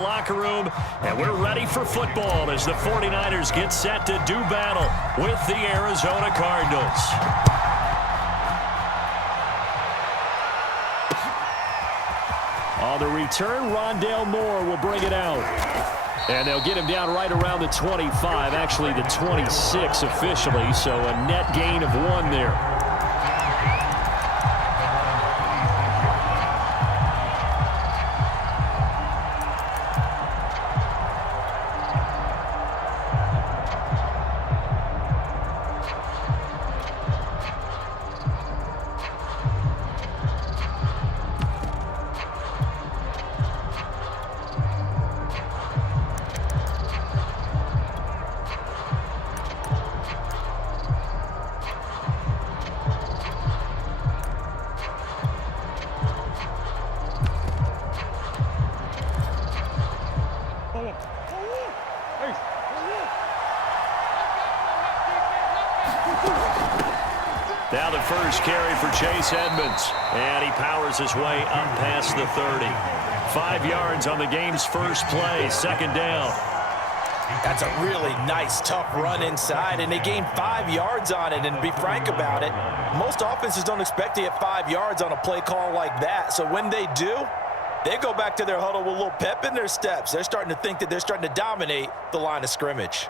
Locker room, and we're ready for football as the 49ers get set to do battle with the Arizona Cardinals. On the return, Rondale Moore will bring it out. And they'll get him down right around the 25, actually the 26 officially, so a net gain of 1 there. Now the first carry for Chase Edmonds, and he powers his way up past the 30. 5 yards on the game's first play, second down. That's a really nice, tough run inside, and they gained 5 yards on it. And to be frank about it, most offenses don't expect to get 5 yards on a play call like that. So when they do, they go back to their huddle with a little pep in their steps. They're starting to think that they're starting to dominate the line of scrimmage.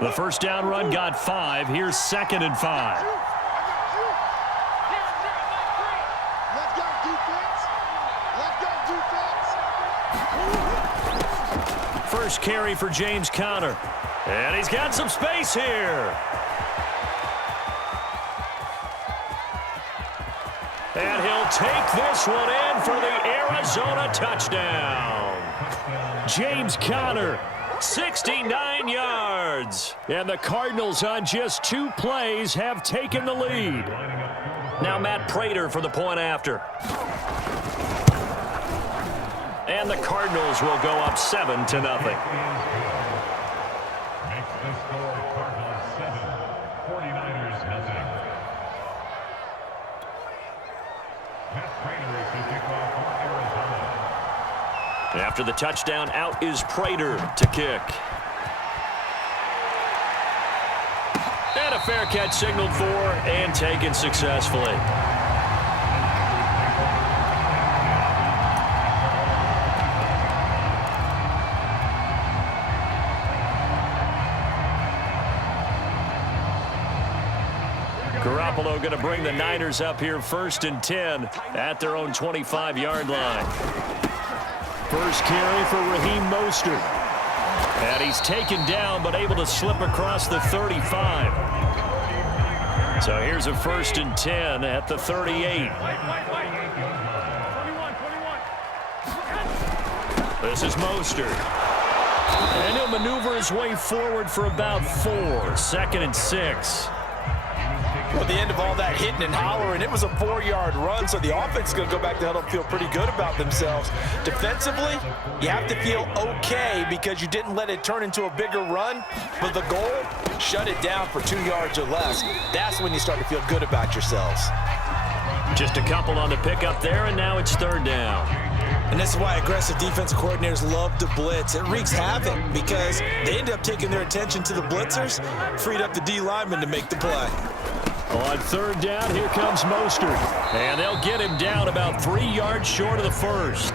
The first down run got 5. Here's 2nd and 5. First carry for James Conner. And he's got some space here. And he'll take this one in for the Arizona touchdown. James Conner, 69 yards. And the Cardinals on just 2 plays have taken the lead. Now Matt Prater for the point after. And the Cardinals will go up 7-0. Makes the score Cardinals 7, 49ers nothing. Matt Prater is the kickoff for Arizona. After the touchdown, out is Prater to kick. And a fair catch signaled for and taken successfully. Garoppolo going to bring the Niners up here 1st and 10 at their own 25-yard line. First carry for Raheem Mostert. And he's taken down but able to slip across the 35. So here's a 1st and 10 at the 38. This is Mostert. And he'll maneuver his way forward for about 4. 2nd and 6. At the end of all that hitting and hollering, it was a 4-yard run, so the offense is going to go back to huddle and feel pretty good about themselves. Defensively, you have to feel okay because you didn't let it turn into a bigger run, but the goal, shut it down for 2 yards or less. That's when you start to feel good about yourselves. Just a couple on the pickup there, and now it's 3rd down. And this is why aggressive defensive coordinators love to blitz. It wreaks havoc because they end up taking their attention to the blitzers, freed up the D lineman to make the play. On 3rd down, here comes Mostert. And they'll get him down about 3 yards short of the first.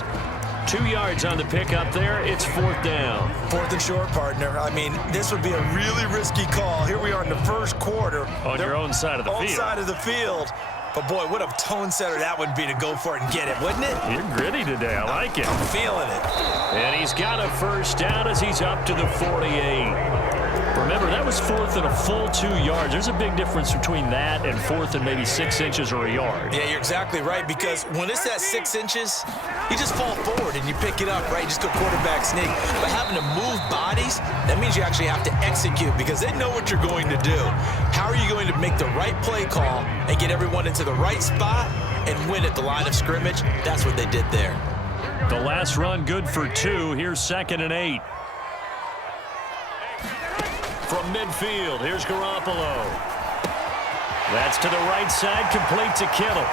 2 yards on the pickup there. It's 4th down. 4th and short, partner. I mean, this would be a really risky call. Here we are in the first quarter. On your own side of the field. Own side of the field. But, boy, what a tone setter that would be to go for it and get it, wouldn't it? You're gritty today. I like it. I'm feeling it. And he's got a first down as he's up to the 48. Remember, that was 4th and a full 2 yards. There's a big difference between that and 4th and maybe 6 inches or a yard. Yeah, you're exactly right, because when it's at 6 inches, you just fall forward and you pick it up, right? You just go quarterback sneak. But having to move bodies, that means you actually have to execute because they know what you're going to do. How are you going to make the right play call and get everyone into the right spot and win at the line of scrimmage? That's what they did there. The last run good for 2. Here's 2nd and 8. From midfield, here's Garoppolo. That's to the right side, complete to Kittle.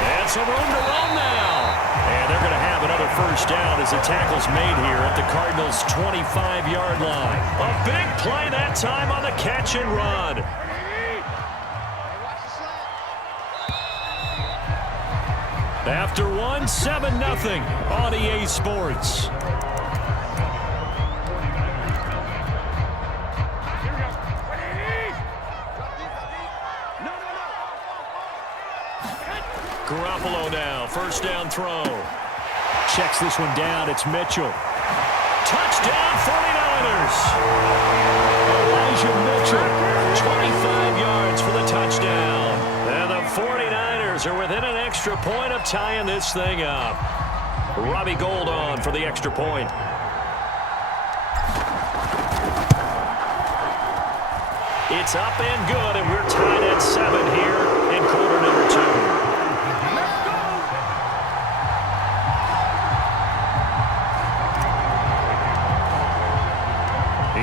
And some room to run now. And they're going to have another first down as the tackle's made here at the Cardinals' 25-yard line. A big play that time on the catch and run. After one, 7-0 on EA Sports. Garoppolo now, first down throw. Checks this one down, it's Mitchell. Touchdown, 49ers! Elijah Mitchell, 25 yards for the touchdown. And the 49ers are within an extra point of tying this thing up. Robbie Gould on for the extra point. It's up and good, and we're tied at 7 here in quarter number 2.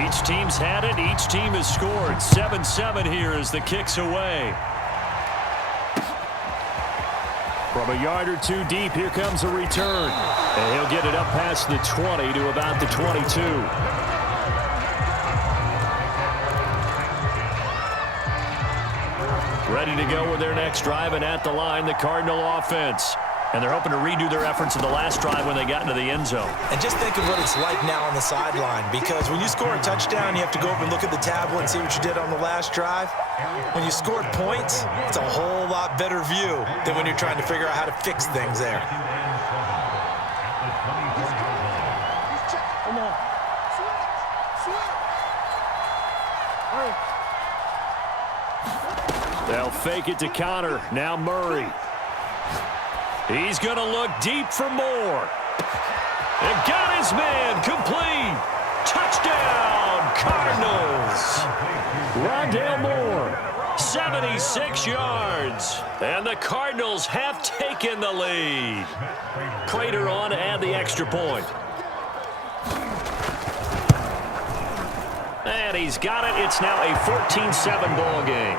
Each team's had it. Each team has scored. 7-7 here as the kick's away. From a yard or two deep, here comes a return. And he'll get it up past the 20 to about the 22. Ready to go with their next drive, and at the line, the Cardinal offense. And they're hoping to redo their efforts in the last drive when they got into the end zone. And just think of what it's like now on the sideline, because when you score a touchdown, you have to go over and look at the tablet and see what you did on the last drive. When you score points, it's a whole lot better view than when you're trying to figure out how to fix things there. They'll fake it to Connor. Now Murray. He's going to look deep for more. And got his man complete. Touchdown, Cardinals. Rondale Moore, 76 yards. And the Cardinals have taken the lead. Prater on to add the extra point. And he's got it. It's now a 14-7 ball game.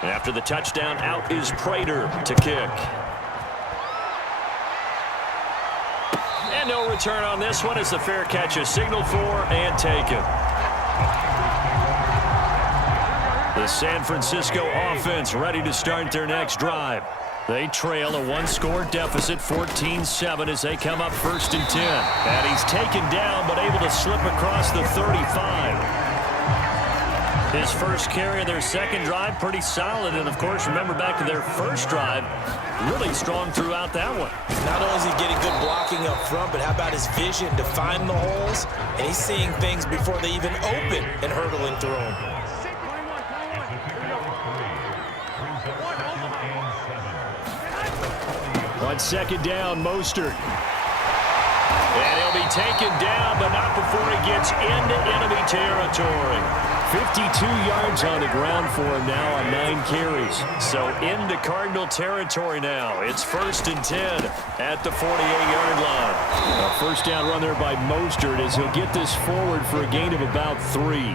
After the touchdown, out is Prater to kick. And no return on this one as the fair catch is signaled for and taken. The San Francisco offense ready to start their next drive. They trail a one-score deficit, 14-7, as they come up 1st and 10. And he's taken down but able to slip across the 35. His first carry of their second drive, pretty solid. And, of course, remember back to their first drive, really strong throughout that one. Not only is he getting good blocking up front, but how about his vision to find the holes? And he's seeing things before they even open and hurdling through them. On second down, Mostert. And he'll be taken down, but not before he gets into enemy territory. 52 yards on the ground for him now on 9 carries. So into Cardinal territory now. It's 1st and 10 at the 48-yard line. A first down run there by Mostert as he'll get this forward for a gain of about 3.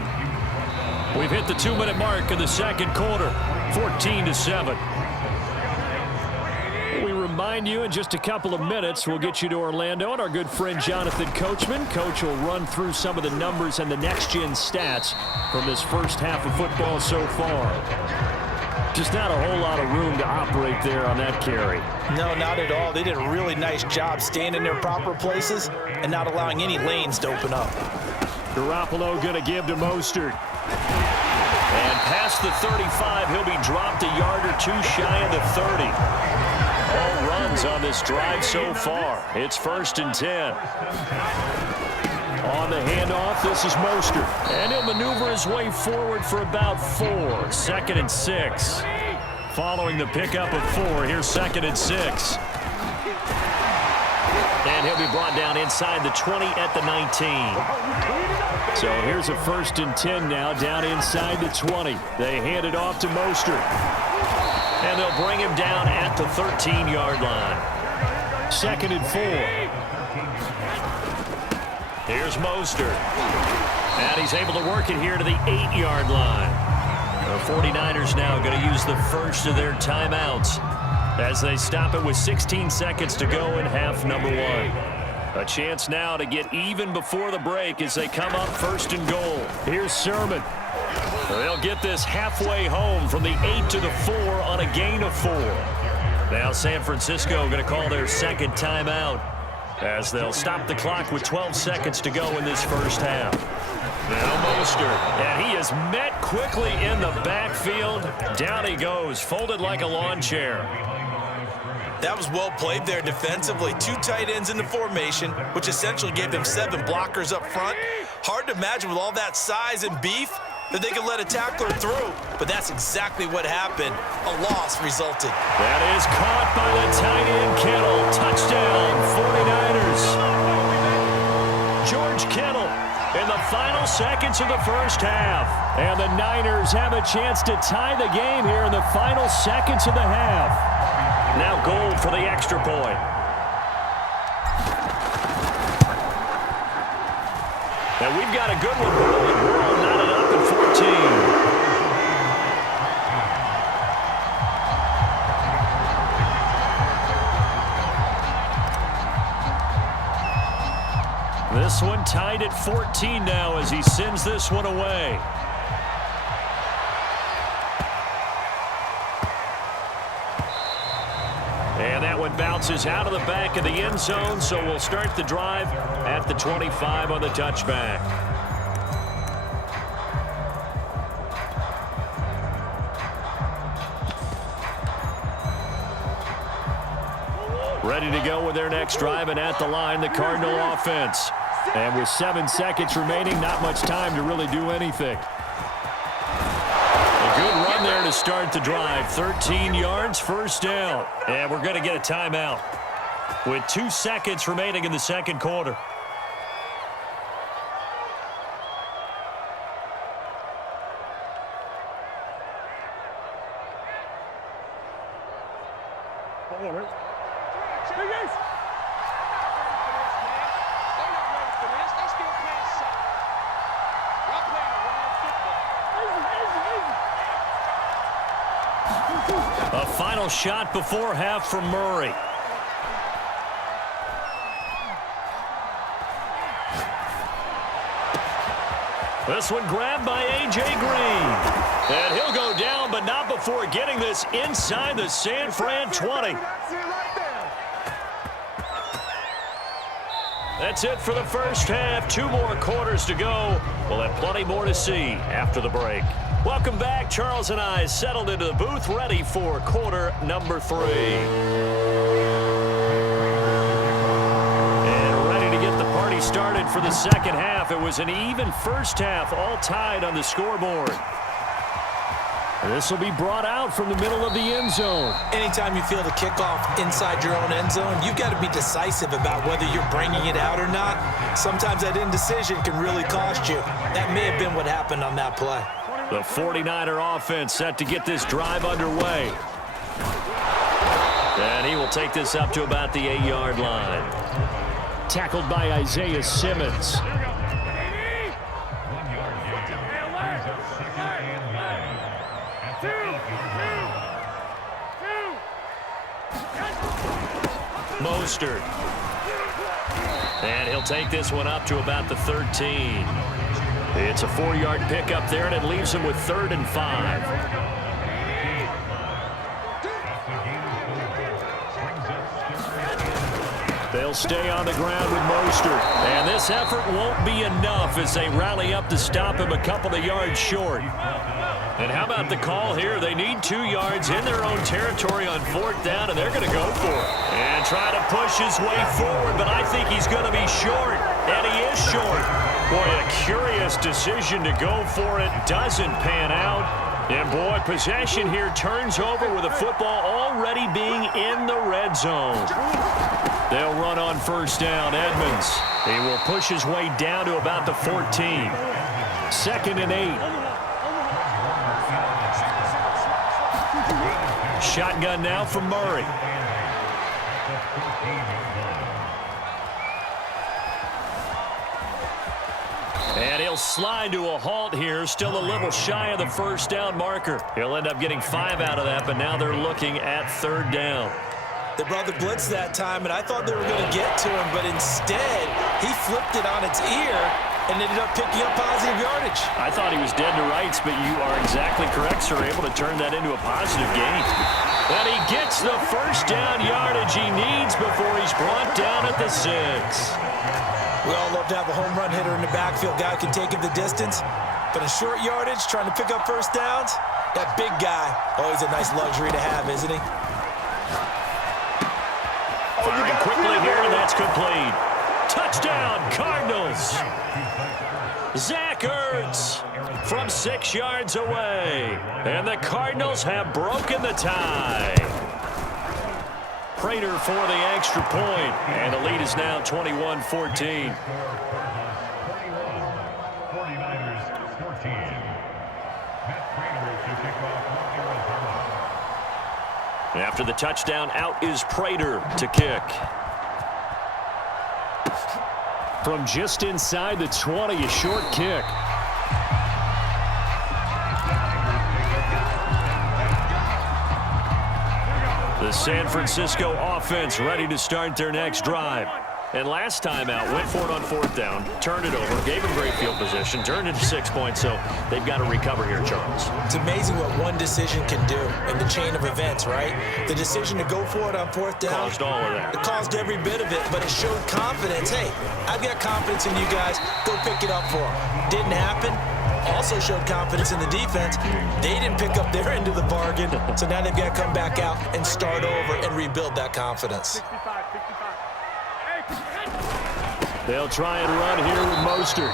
We've hit the 2-minute mark of the second quarter, 14-7. Remind you in just a couple of minutes we'll get you to Orlando and our good friend Jonathan Coachman. Coach will run through some of the numbers and the next-gen stats from this first half of football so far. Just not a whole lot of room to operate there on that carry. No, not at all. They did a really nice job staying in their proper places and not allowing any lanes to open up. Garoppolo going to give to Mostert. And past the 35, he'll be dropped a yard or two shy of the 30. All runs on this drive so far. It's 1st and 10. On the handoff, this is Mostert. And he'll maneuver his way forward for about 4. 2nd and 6. Following the pickup of 4, here's 2nd and 6. And he'll be brought down inside the 20 at the 19. So here's a 1st and 10 now, down inside the 20. They hand it off to Mostert. And they'll bring him down at the 13-yard line. 2nd and 4. Here's Mostert. And he's able to work it here to the 8-yard line. The 49ers now going to use the first of their timeouts as they stop it with 16 seconds to go in half number 1. A chance now to get even before the break as they come up first and goal. Here's Sermon. They'll get this halfway home from the 8 to the 4 on a gain of 4. Now San Francisco going to call their second timeout as they'll stop the clock with 12 seconds to go in this first half. Now Mostert, and he is met quickly in the backfield. Down he goes, folded like a lawn chair. That was well played there defensively. 2 tight ends in the formation, which essentially gave him 7 blockers up front. Hard to imagine with all that size and beef that they could let a tackler through, but that's exactly what happened. A loss resulted. That is caught by the tight end Kittle. Touchdown, 49ers. George Kittle in the final seconds of the first half. And the Niners have a chance to tie the game here in the final seconds of the half. Now Gold for the extra point. And we've got a good one. We're all knotted up at 14. This one tied at 14 now as he sends this one away. And that one bounces out of the back of the end zone, so we'll start the drive at the 25 on the touchback. Ready to go with their next drive, and at the line, the Cardinal offense. And with 7 seconds remaining, not much time to really do anything. A good run there to start the drive. 13 yards, first down. And we're going to get a timeout with 2 seconds remaining in the second quarter. A final shot before half from Murray. This one grabbed by A.J. Green. And he'll go down, but not before getting this inside the San Fran 20. That's it for the first half. 2 more quarters to go. We'll have plenty more to see after the break. Welcome back. Charles and I settled into the booth, ready for quarter number 3. And ready to get the party started for the second half. It was an even first half, all tied on the scoreboard. This will be brought out from the middle of the end zone. Anytime you feel the kickoff inside your own end zone, you've got to be decisive about whether you're bringing it out or not. Sometimes that indecision can really cost you. That may have been what happened on that play. The 49er offense set to get this drive underway. And he will take this up to about the 8-yard line. Tackled by Isaiah Simmons. Mostert. And he'll take this one up to about the 13. It's a 4-yard pickup there, and it leaves him with 3rd and 5. They'll stay on the ground with Mostert. And this effort won't be enough as they rally up to stop him a couple of yards short. And how about the call here? They need 2 yards in their own territory on 4th down, and they're going to go for it. And try to push his way forward, but I think he's going to be short. And he is short. Boy, a curious decision to go for it. Doesn't pan out. And boy, possession here turns over with the football already being in the red zone. They'll run on 1st down. Edmonds. He will push his way down to about the 14. 2nd and 8. Shotgun now from Murray. And he'll slide to a halt here, still a little shy of the first down marker. He'll end up getting 5 out of that, but now they're looking at 3rd down. They brought the blitz that time, and I thought they were going to get to him, but instead, he flipped it on its ear and ended up picking up positive yardage. I thought he was dead to rights, but you are exactly correct, sir. Able to turn that into a positive gain. And he gets the first down yardage he needs before he's brought down at the 6. We all love to have a home run hitter in the backfield. Guy can take it the distance, but in short yardage, trying to pick up first downs, that big guy, always a nice luxury to have, isn't he? Firing quickly here, and that's complete. Touchdown, Cardinals. Zach Ertz from 6 yards away. And the Cardinals have broken the tie. Prater for the extra point, and the lead is now 21-14. 49ers 14. Matt Prater to kick off from Arizona. After the touchdown, out is Prater to kick. From just inside the 20, a short kick. The San Francisco offense ready to start their next drive. And last time out, went for it on 4th down, turned it over, gave them great field position, turned it to 6 points, so they've got to recover here, Charles. It's amazing what one decision can do in the chain of events, right? The decision to go for it on 4th down. Caused all of that. It caused every bit of it, but it showed confidence. Hey, I've got confidence in you guys. Go pick it up for them. Didn't happen. Also showed confidence in the defense. They didn't pick up their end of the bargain, so now they've got to come back out and start over and rebuild that confidence. They'll try and run here with Mostert.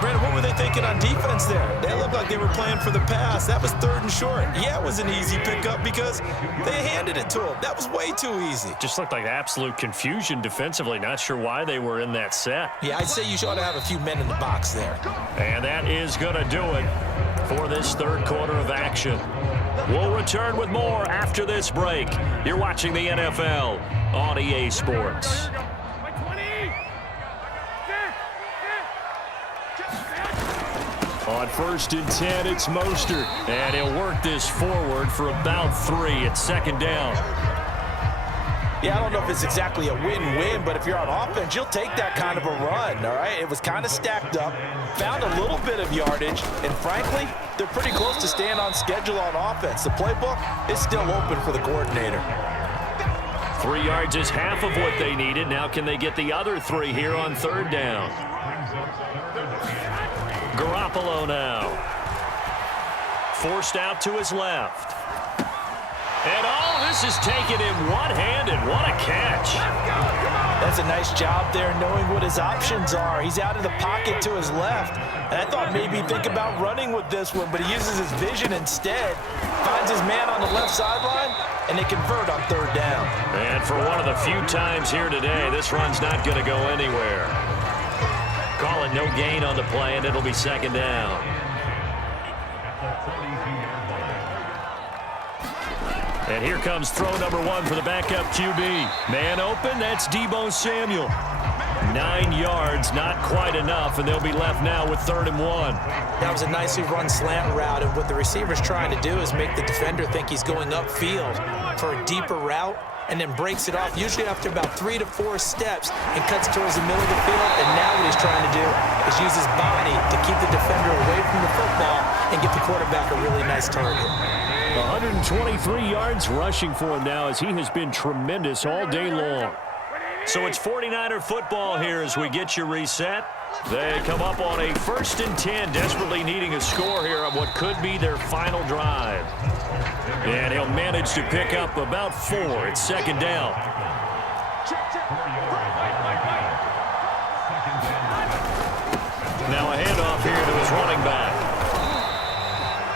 Brandon, what were they thinking on defense there? They looked like they were playing for the pass. That was 3rd and short. Yeah, it was an easy pickup because they handed it to him. That was way too easy. Just looked like absolute confusion defensively. Not sure why they were in that set. Yeah, I'd say you ought to have a few men in the box there. And that is going to do it for this 3rd quarter of action. We'll return with more after this break. You're watching the NFL on EA Sports. On 1st and 10, it's Mostert. And he'll work this forward for about 3 at 2nd down. Yeah, I don't know if it's exactly a win-win, but if you're on offense, you'll take that kind of a run, all right? It was kind of stacked up, found a little bit of yardage, and frankly, they're pretty close to staying on schedule on offense. The playbook is still open for the coordinator. 3 yards is half of what they needed. Now can they get the other 3 here on 3rd down? Garoppolo now. Forced out to his left. And all this is taken in one-handed. What a catch. That's a nice job there knowing what his options are. He's out of the pocket to his left. And I thought maybe he'd think about running with this one, but he uses his vision instead. Finds his man on the left sideline, and they convert on 3rd down. And for one of the few times here today, this run's not going to go anywhere. Call it no gain on the play, and it'll be 2nd down. And here comes throw number 1 for the backup QB. Man open, that's Deebo Samuel. 9 yards, not quite enough, and they'll be left now with 3rd and 1. That was a nicely run slant route, and what the receiver's trying to do is make the defender think he's going upfield for a deeper route, and then breaks it off, usually after about 3 to 4 steps, and cuts towards the middle of the field. And now what he's trying to do is use his body to keep the defender away from the football and get the quarterback a really nice target. 123 yards rushing for him now as he has been tremendous all day long. So it's 49er football here as we get you reset. They come up on a 1st and 10, desperately needing a score here on what could be their final drive. And he'll manage to pick up about 4 at 2nd down. Now a handoff here to his running back.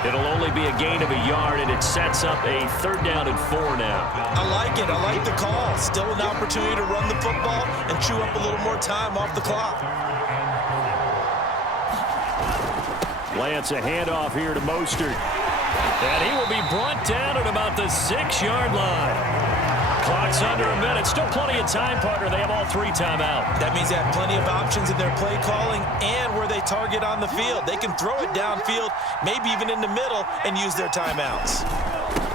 It'll only be a gain of a yard, and it sets up a 3rd down and 4 now. I like it. I like the call. Still an opportunity to run the football and chew up a little more time off the clock. Lance, a handoff here to Mostert. And he will be brought down at about the 6-yard line. Clock's under a minute. Still plenty of time, partner. They have all 3 timeout. That means they have plenty of options in their play calling and where they target on the field. They can throw it downfield, maybe even in the middle, and use their timeouts.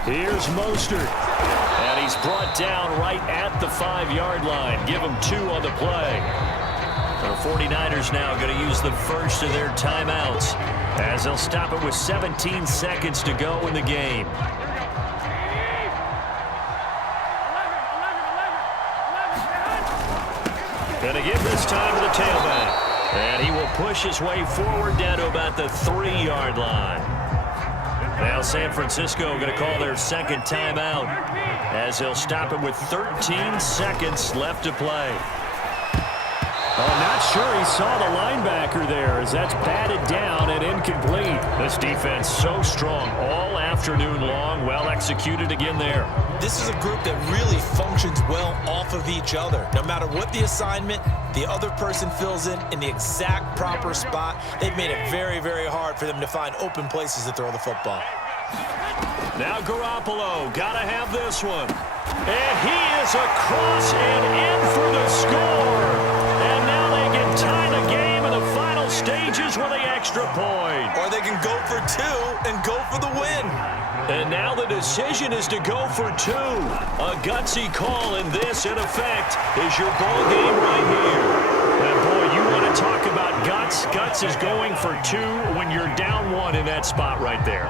Here's Mostert. And he's brought down right at the 5-yard line. Give him 2 on the play. The 49ers now going to use the first of their timeouts as they'll stop it with 17 seconds to go in the game. Going to give this time to the tailback. And he will push his way forward down to about the 3-yard line. Now San Francisco going to call their second timeout as they'll stop it with 13 seconds left to play. Oh, not sure he saw the linebacker there as that's batted down and incomplete. This defense so strong all afternoon long. Well executed again there. This is a group that really functions well off of each other. No matter what the assignment, the other person fills in the exact proper spot. They've made it very, very hard for them to find open places to throw the football. Now Garoppolo, gotta have this one. And he is across and in for the score. And now they can tie the game in the final stages with the extra point. Or they can go for 2 and go for the win. And now the decision is to go for 2. A gutsy call, and this, in effect, is your ball game right here. And boy, you want to talk about guts. Guts is going for 2 when you're down 1 in that spot right there.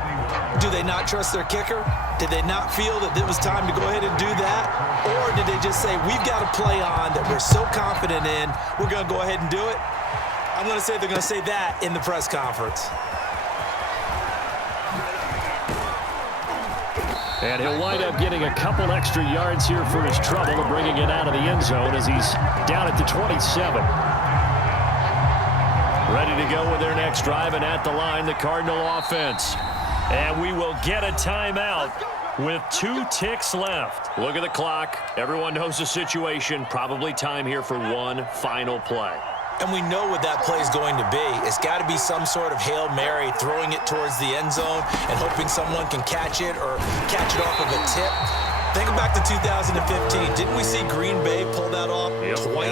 Do they not trust their kicker? Did they not feel that it was time to go ahead and do that? Or did they just say, we've got a play on that we're so confident in, we're going to go ahead and do it? I'm going to say they're going to say that in the press conference. And he'll wind up getting a couple extra yards here for his trouble and bringing it out of the end zone as he's down at the 27. Ready to go with their next drive, and at the line, the Cardinal offense. And we will get a timeout with 2 ticks left. Look at the clock. Everyone knows the situation. Probably time here for one final play. And we know what that play is going to be. It's got to be some sort of Hail Mary, throwing it towards the end zone and hoping someone can catch it or catch it off of a tip. Think back to 2015. Didn't we see Green Bay pull that off twice?